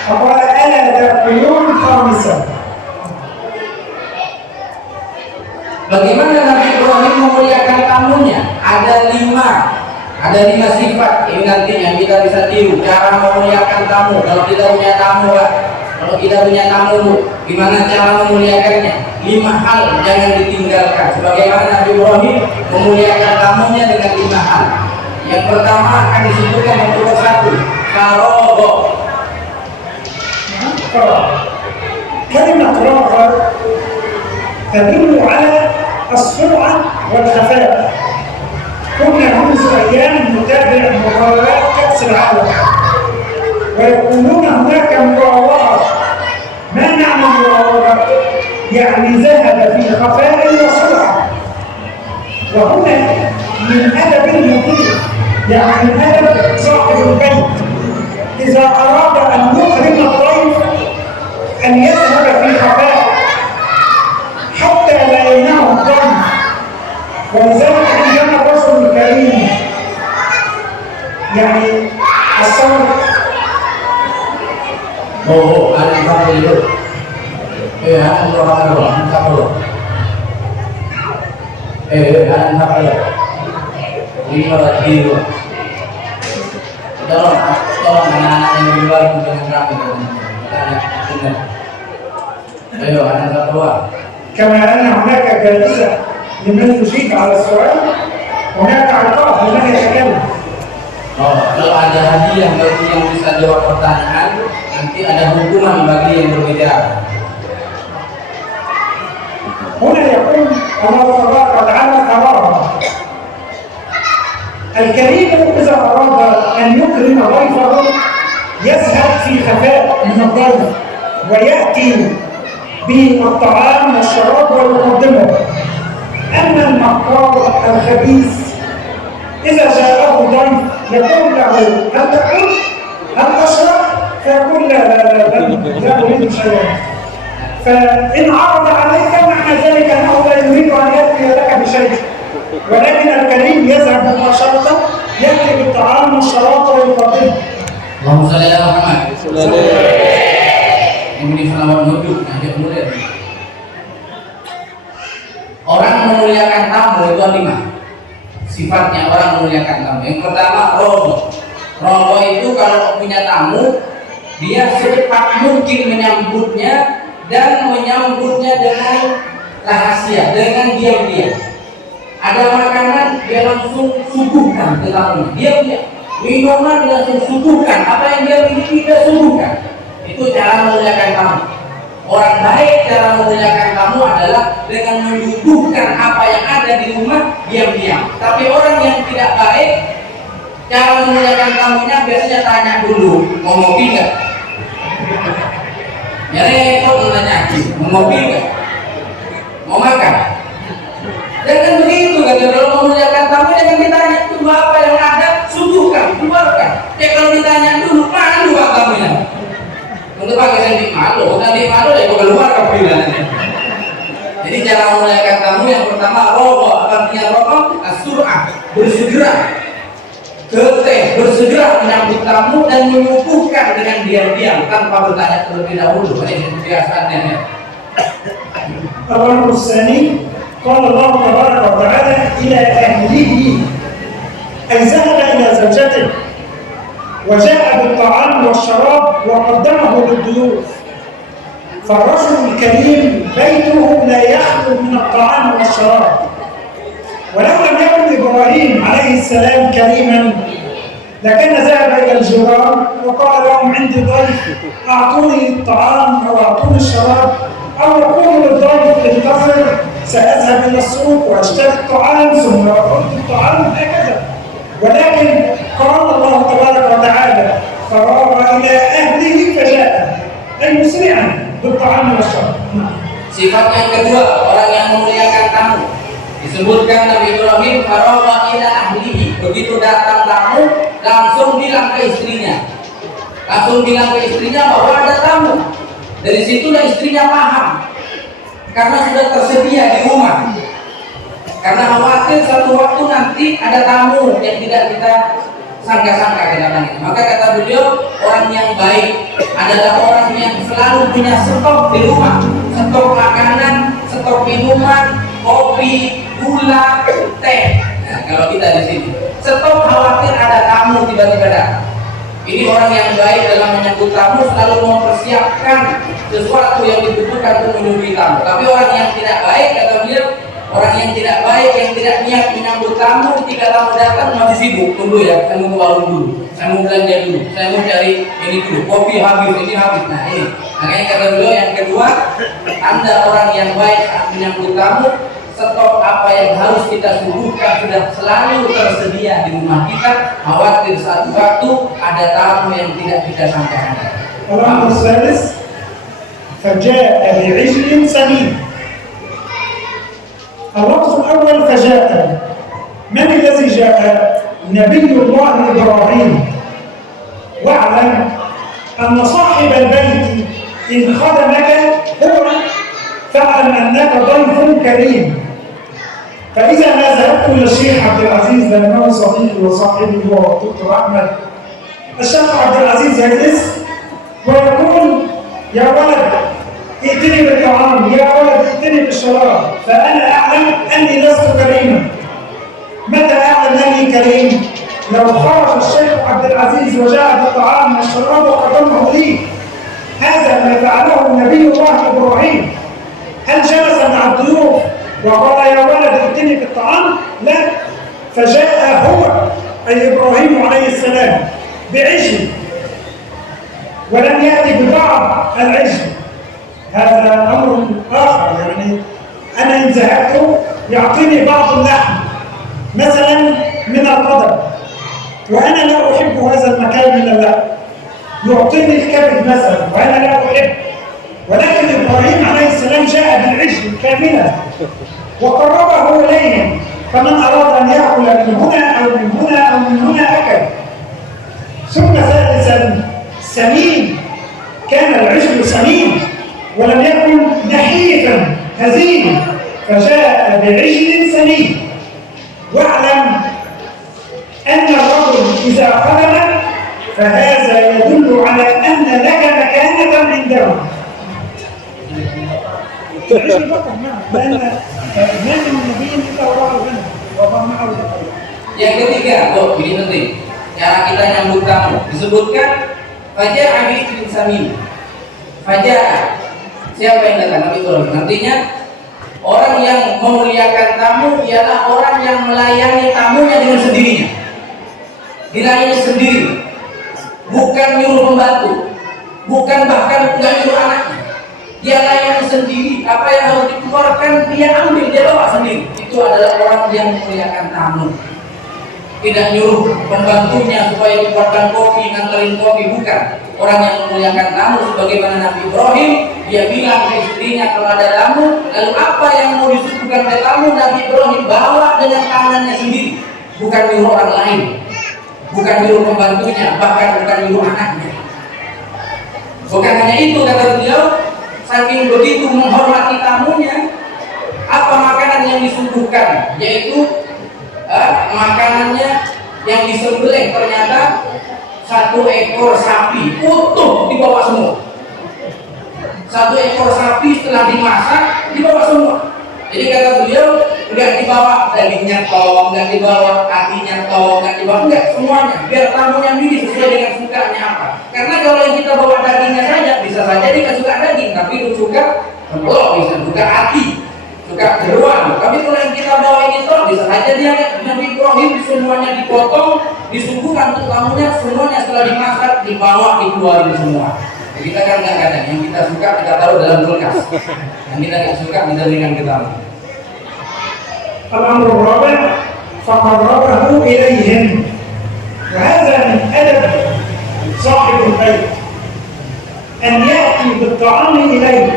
فقال ألا تأكلون خامسا. Bagaimana Nabi Ibrahim memuliakan tamunya? Ada 5 sifat ini nantinya kita bisa tiru cara memuliakan tamu. Kalau kita punya tamu, kalau kita punya tamu, gimana cara memuliakannya? 5 hal jangan ditinggalkan. Sebagaimana Nabi Ibrahim memuliakan tamunya dengan 5 hal. Yang pertama akan disebutkan yang nomor 1, karogo. كلمة راغ تدل على السرعة والخفاء. كنا منذ أيام نتابع مباريات كأس العالم ويقولون هناك مراوغة. ما معنى مراوغة؟ يعني ذهب في خفاء وسرعة. وهنا من أدب المضيف، يعني من أدب صاحب البيت إذا أراد أن يكرم الضيف أن يذهب في خفاء حتى لا يمنعه الضيف. ولذلك عندنا الرجل الكريم يعني الصوت Oh, ada yang satu itu. Ada orang dulu, ada satu. Ada yang satu ya. 5 lagi. Tolong anak-anak yang di luar jangan rapi. Ayo, ada yang satu. كما أن هناك جائزة لمن يجيب على السؤال، هناك عقاب لمن يتكلم. Oh, kalau ada hadiah bagi yang bisa jawab pertanyaan, nanti ada hukuman bagi yang berbicara. هنا يقول الله تبارك وتعالى قرارا الكريم إذا أراد أن يكرم ضيفه يذهب في خفاء من الضيف ويأتي بالطعام والشراب ويقدمه. أما المكار الخبيث إذا جاءه ضيف يقول له هل تأكل؟ هل تشرب؟ فيقول لا أريد شيئا. فإن عرض عليك معنى ذلك أنه لا يريد أن يأتي لك بشيء، ولكن الكريم يذهب مباشرة يأتي بالطعام والشراب ويقدمه. Allahumma shalli ala Muhammad. Ini selawat nujud, ajak mulia. Orang memuliakan tamu itu 5. Sifatnya orang memuliakan tamu. Yang pertama, robo. Robo itu kalau punya tamu, dia secepat mungkin menyambutnya dan menyambutnya dengan rahasia, dengan diam-diam. Ada makanan dia langsung suguhkan ke tamunya. Dia punya minuman dia langsung suguhkan. Apa yang dia miliki dia suguhkan. Itu cara memuliakan tamu. Orang baik cara memuliakan tamu adalah dengan menyuguhkan apa yang ada di rumah diam-diam. Tapi orang yang tidak baik cara memuliakan tamunya biasanya tanya dulu, mau ngopi nggak? Ya repot nanya, mau ngopi nggak? Mau makan? Jangan begitu, kalau memuliakan tamu jangan ditanya dulu apa yang ada, suguhkan, keluarkan. Ya kalau ditanya dulu, malu tamunya. Untuk pakai sendik malu ya keluar kebilangannya. Jadi cara memuliakan tamu yang pertama robo, artinya robo as-sur'ah, bersegera bersegera menyambut tamu dan menyuguhkan dengan diam-diam tanpa bertanya terlebih dahulu. Ini kebiasaannya. الأمر الثاني قال الله تبارك وتعالى إلى أهله أي ذهب إلى زوجته وجاء بالطعام والشراب وقدمه للضيوف. فالرجل الكريم بيته لا يخلو من الطعام والشراب. ولو لم يكن إبراهيم عليه السلام كريما لكن ذهب إلى الجيران وقال لهم عندي ضيف أعطوني الطعام أو أعطوني الشراب، أو يقول للضيف انتظر سأذهب إلى السوق وأشتري الطعام ثم أرد الطعام هكذا. ولكن قال الله تبارك وتعالى فراغ إلى أهله فجاء أي مسرعا بالطعام والشراب. Sifat yang kedua, orang yang memuliakan tamu. Disebutkan Nabi Ibrahim faragha ila ahlihi. Begitu datang tamu, langsung bilang ke istrinya. Bahwa ada tamu. Dari situlah istrinya paham. Karena sudah tersedia di rumah. Karena khawatir suatu waktu nanti ada tamu yang tidak kita sangka-sangka kedatangannya. Maka kata beliau, orang yang baik adalah orang yang selalu punya stok di rumah, stok makanan, stok minuman, kopi, gula, teh. Nah, kalau kita di sini, stok khawatir ada tamu tiba-tiba datang. Ini orang yang baik dalam menyambut tamu selalu mempersiapkan sesuatu yang dibutuhkan untuk menyambut tamu. Tapi orang yang tidak baik, kata beliau, orang yang tidak baik, yang tidak niat menyambut tamu, ketika tamu datang masih sibuk. Tunggu ya, saya mau ke warung dulu, saya mau belanja dulu, saya mau cari ini dulu, kopi habis, ini habis. Nah ini, makanya kata beliau yang kedua, Anda orang yang baik saat menyambut tamu, stok apa yang harus kita suguhkan sudah selalu tersedia di rumah kita. Khawatir satu waktu ada tamu yang tidak kita sangka-sangka. الأمر الثالث فجاء بعجل سمين. اللفظ الأول فجاء، من الذي جاء؟ نبي الله إبراهيم. واعلم أن صاحب البيت إن خدمك هو فاعلم أنك ضيف كريم. فإذا ما ذهبت إلى الشيخ عبد العزيز لأنه صديقي وصاحبي هو الدكتور أحمد، الشيخ عبد العزيز يجلس ويقول يا ولد ائتني بالطعام، يا ولد ائتني بالشراب، فأنا أعلم أني لست كريما. متى أعلم أني كريم؟ لو خرج الشيخ عبد العزيز وجاء بالطعام والشراب وقدمه لي. هذا ما فعله نبي الله إبراهيم. هل جلس مع الضيوف وقال يا ولد ائتني بالطعام؟ لا، فجاء هو أي إبراهيم عليه السلام بعجل، ولم يأتي ببعض العجل. هذا أمر آخر. يعني أنا إن ذهبت يعطيني بعض اللحم مثلا من القدم، وأنا لا أحب هذا المكان من اللحم، يعطيني الكبد مثلا وأنا لا أحب، ولكن إبراهيم عليه السلام جاء بالعجل كاملا وقربه إليهم، فمن أراد أن يأكل من هنا أو من هنا أو من هنا أكل. ثم ثالثا سمين، كان العجل سمين ولم يكن نحيفا هزيلا، فجاء بعجل سمين. واعلم أن الرجل إذا خدمك فهذا يدل على أن لك مكانة عنده. العجل بطل معه، لأن ما من نبي إلا وراء الغنم وضع معه الخير. Yang ketiga, ini penting. Cara kita nyambut tamu disebutkan fajar abi bin Samin. Fajar, siapa yang datang? Nabi Ibrahim. Nantinya orang yang memuliakan tamu ialah orang yang melayani tamunya dengan sendirinya. Dilayani sendiri, bukan nyuruh pembantu, bukan bahkan nggak nyuruh anaknya. Dia layani sendiri, apa yang harus dikeluarkan dia ambil, dia bawa sendiri. Itu adalah orang yang memuliakan tamu. Tidak nyuruh pembantunya supaya dikeluarkan kopi, nganterin kopi, bukan. Orang yang memuliakan tamu sebagaimana Nabi Ibrahim, dia bilang ke istrinya kalau ada tamu, lalu apa yang mau disuguhkan ke tamu, Nabi Ibrahim bawa dengan tangannya sendiri, bukan nyuruh orang lain, bukan nyuruh pembantunya, bahkan bukan nyuruh anaknya. Bukan hanya itu, kata beliau, saking begitu menghormati tamunya, apa makanan yang disuguhkan, yaitu makanannya yang disembelih ternyata 1 ekor sapi utuh dibawa semua. 1 ekor sapi setelah dimasak dibawa semua. Jadi kata beliau, nggak dibawa dagingnya tolong, nggak dibawa hatinya tolong, nggak dibawa, enggak, semuanya biar tamunya milih sesuai dengan sukanya apa. Karena kalau yang kita bawa dagingnya saja, bisa saja dia nggak suka daging, tapi lu suka telur, bisa suka hati, suka jeruan. Tapi kalau yang kita bawa ini toh, bisa saja dia Nabi Ibrahim semuanya dipotong, disuguhkan untuk tamunya, semuanya setelah dimasak dibawa, dikeluarin semua. Jadi kita kan nggak ada, yang kita suka kita taruh dalam kulkas, yang kita nggak suka kita berikan ke tamu. الأمر الرابع فقربه إليهم، وهذا من أدب صاحب البيت أن يأتي بالطعام إليه.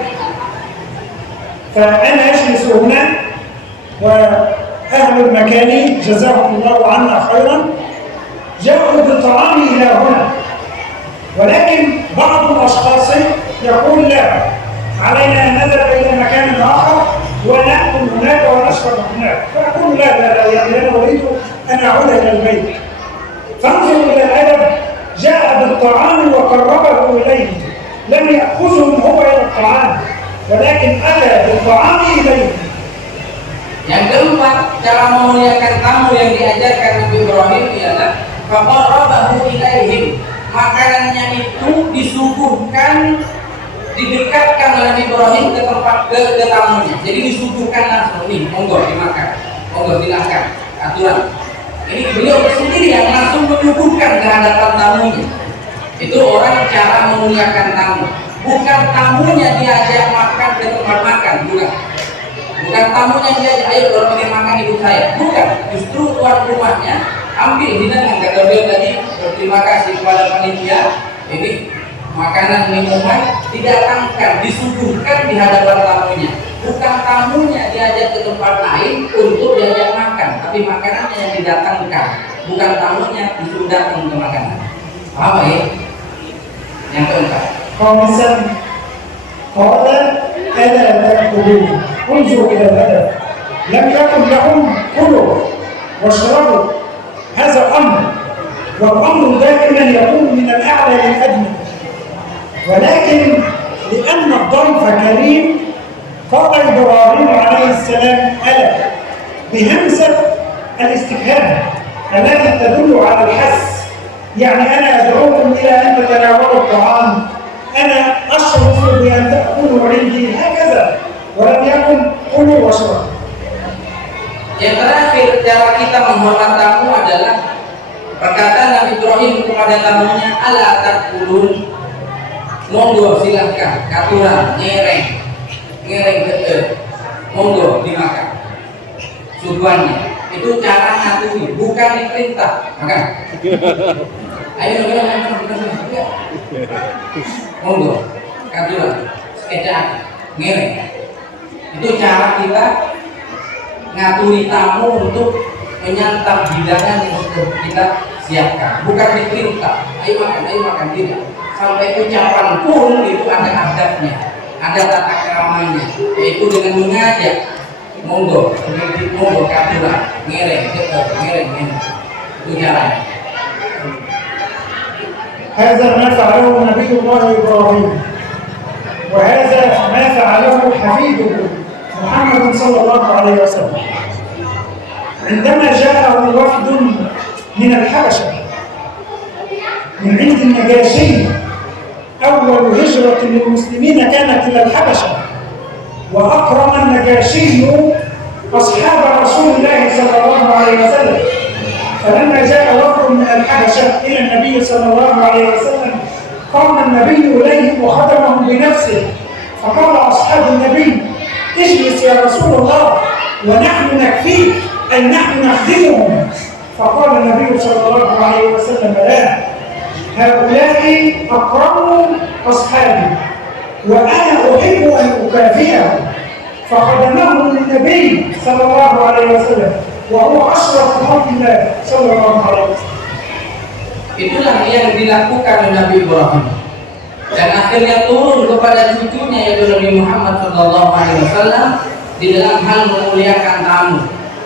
فأنا أجلس هنا وأهل المكان جزاهم الله عنا خيرا جاءوا بالطعام إلى هنا، ولكن بعض الأشخاص يقول لا، علينا أن نذهب إلى مكان آخر ونأكل هناك ونشرب هناك. فأقول لا لا لا، يعني أنا أريد أن أعود إلى البيت. فانظروا إلى الأدب، جاء بالطعام وقربه إليه، لم يأخذهم هو إلى الطعام ولكن أتى بالطعام إليه. Yang keempat, cara memuliakan tamu yang diajarkan Nabi Ibrahim ialah faqarrabahu ilaihim. Makanannya itu disuguhkan, didekatkan oleh Nabi Ibrahim ke tempat ke tamunya. Jadi disuguhkan langsung, nih monggo dimakan, monggo silahkan, aturan. Ini beliau sendiri yang langsung menyuguhkan ke hadapan tamunya. Itu orang cara memuliakan tamu. Bukan tamunya diajak makan ke tempat makan, bukan. Bukan tamunya diajak, ayo kalau pengen makan ibu saya, bukan. Justru tuan rumahnya ambil hidangan, kata beliau tadi, berterima kasih kepada panitia. Ini makanan minuman didatangkan, disuguhkan di hadapan tamunya. Bukan tamunya diajak ke tempat lain untuk diajak makan, tapi makanannya yang didatangkan. Bukan tamunya disuruh datang ke makanan. Apa ya? Yang keempat. خامسا قال ألا تأكلون. انظروا إلى الأدب، لم يكن لهم كلوا واشربوا، هذا أمر، والأمر دائما يكون من الأعلى للأدنى، ولكن فكريم. قال إبراهيم عليه السلام ألا بهمزة الاستفهام التي تدل على الحث، يعني أنا أدعوكم إلى أن تتناولوا الطعام، أنا أشرف بأن تأكلوا عندي، هكذا، ولم يكن كلوا واشربوا. Yang terakhir, cara kita menghormat tamu adalah perkataan Nabi Ibrahim kepada tamunya, ala takulun, monggo silahkan, katuran, ngereng monggo dimakan. Suguhannya itu cara ngaturi, bukan diperintah makan. Ayo monggo, katuran, sekejap, ngereng. Itu cara kita ngaturi tamu untuk menyantap hidangan yang sudah kita siapkan, bukan diperintah. Ayo makan, tidak. Sampai ucapan pun itu ada adabnya, ada tata keramanya, yaitu dengan mengajak, monggo katuran, ngereng. Itu caranya. هذا ما فعله نبي الله إبراهيم، وهذا ما فعله حفيده محمد صلى الله عليه وسلم عندما جاءه وفد من الحبشة من عند النجاشي. أول هجرة للمسلمين كانت إلى الحبشة، وأكرم النجاشي أصحاب رسول الله صلى الله عليه وسلم. فلما جاء وفد من الحبشة إلى النبي صلى الله عليه وسلم قام النبي إليهم وخدمهم بنفسه، فقال أصحاب النبي اجلس يا رسول الله ونحن نكفيك، أي نحن نخدمهم. فقال النبي صلى الله عليه وسلم لا، هؤلاء أكرموا أصحابي وأنا أحب أن أكافئهم. فخدمهم النبي صلى الله عليه وسلم وهو أشرف خلق الله صلى الله عليه وسلم. Itulah yang dilakukan oleh Nabi Ibrahim, dan akhirnya turun kepada cucunya yaitu Nabi Muhammad SAW di dalam hal memuliakan tamu.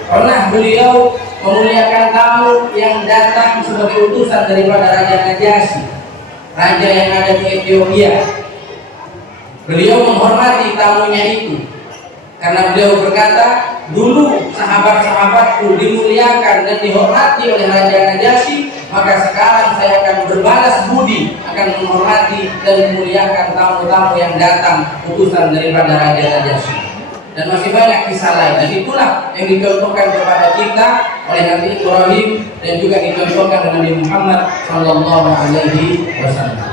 Pernah beliau memuliakan tamu yang datang sebagai utusan daripada Raja Najasyi, raja yang ada di Ethiopia. Beliau menghormati tamunya itu karena beliau berkata, dulu sahabat-sahabatku dimuliakan dan dihormati oleh Raja Najasyi, maka sekarang saya akan berbalas budi, akan menghormati dan memuliakan tamu-tamu yang datang utusan daripada Raja Najasyi. Dan masih banyak kisah lain, dan itulah yang dicontohkan kepada kita oleh Nabi Ibrahim dan juga dicontohkan oleh Nabi Muhammad Sallallahu Alaihi Wasallam.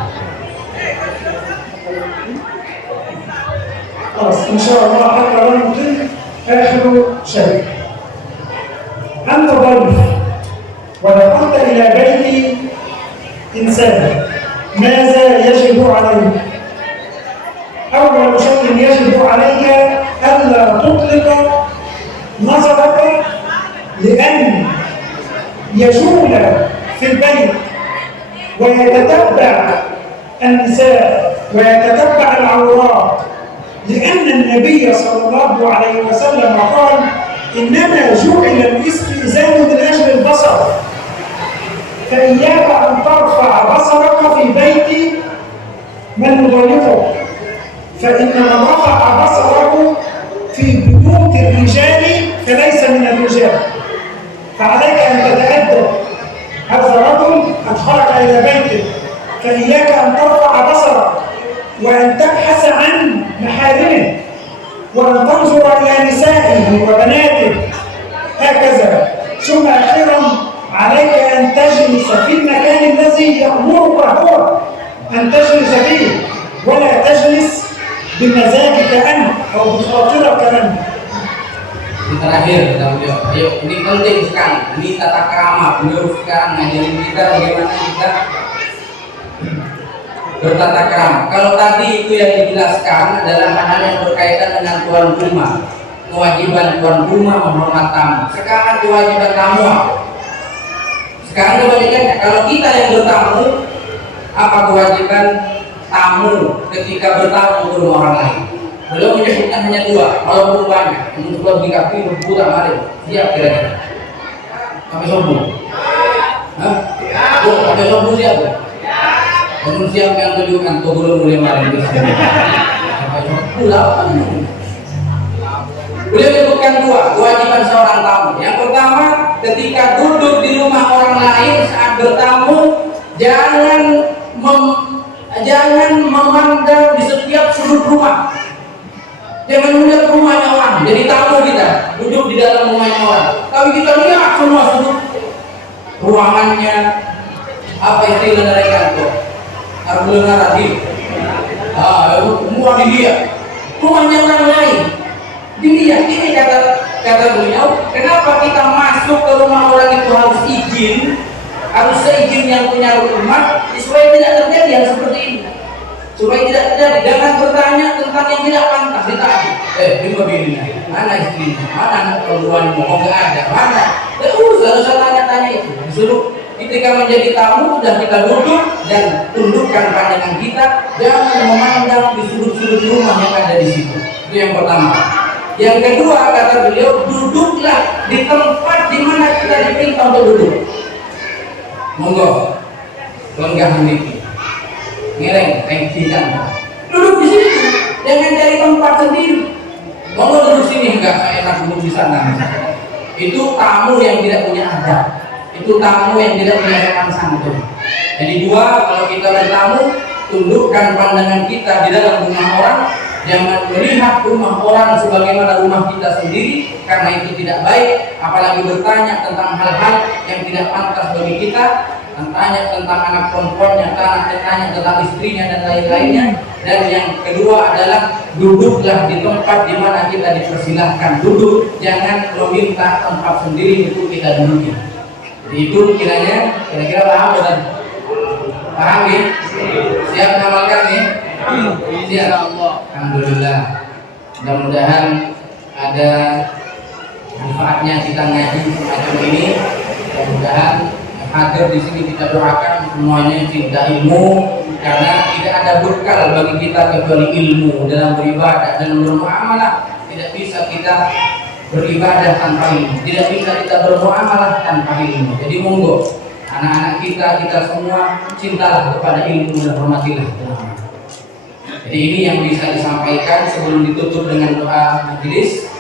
خلاص إن شاء الله حتى لا نطيل آخر شيء. أنت ضيف ودخلت إلى بيت إنسان، ماذا يجب عليك؟ أول شيء يجب عليك ألا تطلق نظرك لأن يجول في البيت ويتتبع النساء ويتتبع العورات، لأن النبي صلى الله عليه وسلم قال إنما جعل الاستئذان من أجل البصر، فإياك أن ترفع بصرك في بيت من يضيفه، فإن من رفع بصره في بيوت الرجال فليس من الرجال، فعليك أن تتأدب. هذا رجل أدخلك إلى بيتك، فإياك أن ترفع بصرك وأن تبحث عن محارمه وأن تنظر إلى نسائه وبناته هكذا. ثم أخيرا عليك أن تجلس في المكان الذي يأمرك هو أن تجلس فيه، ولا تجلس بمزاجك أنت أو بخاطرك أنت. Ini terakhir kata beliau, ayo ini penting sekali, ini tata krama. Beliau sekarang ngajarin kita bagaimana kita bertata krama. Kalau tadi itu yang dijelaskan adalah hal yang berkaitan dengan tuan rumah, kewajiban tuan rumah menghormat tamu. Sekarang kewajiban tamu apa? Sekarang kebalikannya, kalau kita yang bertamu, apa kewajiban tamu ketika bertamu ke rumah orang lain? Beliau menyebutkan hanya dua, walaupun banyak. Untuk lebih dikapi berputar mari, siap kira-kira. Sampai subuh. Hah? Sampai subuh siap. Siap yang tunjukkan tuh belum mulai mari. Sampai subuh. Pula apa ini? Beliau menyebutkan dua kewajiban seorang tamu. Yang pertama, ketika duduk di rumah orang lain saat bertamu, jangan memandang di setiap sudut rumah. Jangan melihat rumahnya orang. Jadi tamu kita duduk di dalam rumahnya orang. Tapi kita lihat semua sudut ruangannya. Apa istilah mereka itu? Arbulan tadi. Semua dilihat. Rumahnya orang lain. Dilihat. Ini kata beliau. Kenapa kita masuk ke rumah orang itu harus izin? Harus seizin yang punya rumah, supaya tidak terjadi yang seperti ini. Supaya tidak terjadi, jangan bertanya tentang yang tidak pantas ditanya. Ini begini, mana istrinya, mana anak perempuanmu, nggak ada, mana? Usah tanya-tanya itu. Disuruh ketika menjadi tamu sudah kita duduk dan tundukkan pandangan kita, jangan memandang di sudut-sudut rumah yang ada di situ. Itu yang pertama. Yang kedua kata beliau, duduklah di tempat di mana kita diminta untuk duduk. Monggo, lenggah memiliki, ngeleng, tidak. Duduk di sini, jangan cari tempat sendiri. Monggo duduk sini, enggak saya enak duduk di sana. Itu tamu yang tidak punya adab. Itu tamu yang tidak punya sopan santun. Jadi dua, kalau kita bertamu, tundukkan pandangan kita di dalam rumah orang. Jangan melihat rumah orang sebagaimana rumah kita sendiri, karena itu tidak baik. Apalagi bertanya tentang hal-hal yang tidak pantas bagi kita, tanya tentang anak perempuannya, tanya tentang istrinya dan lain-lainnya. Dan yang kedua adalah duduklah di tempat di mana kita dipersilahkan duduk, jangan meminta tempat sendiri untuk kita duduki. Jadi itu kira-kira paham dan paham ya? Siap mengamalkan nih? Siap. Alhamdulillah. Mudah-mudahan ada manfaatnya kita ngaji semacam ini. Mudah-mudahan hadir di sini kita doakan semuanya cinta ilmu, karena tidak ada bekal bagi kita kecuali ilmu dalam beribadah, dalam bermuamalah. Tidak bisa kita beribadah tanpa ilmu, tidak bisa kita bermuamalah tanpa ilmu. Jadi monggo anak-anak kita semua cintalah kepada ilmu dan hormatilah. Jadi ini yang bisa disampaikan sebelum ditutup dengan doa majelis.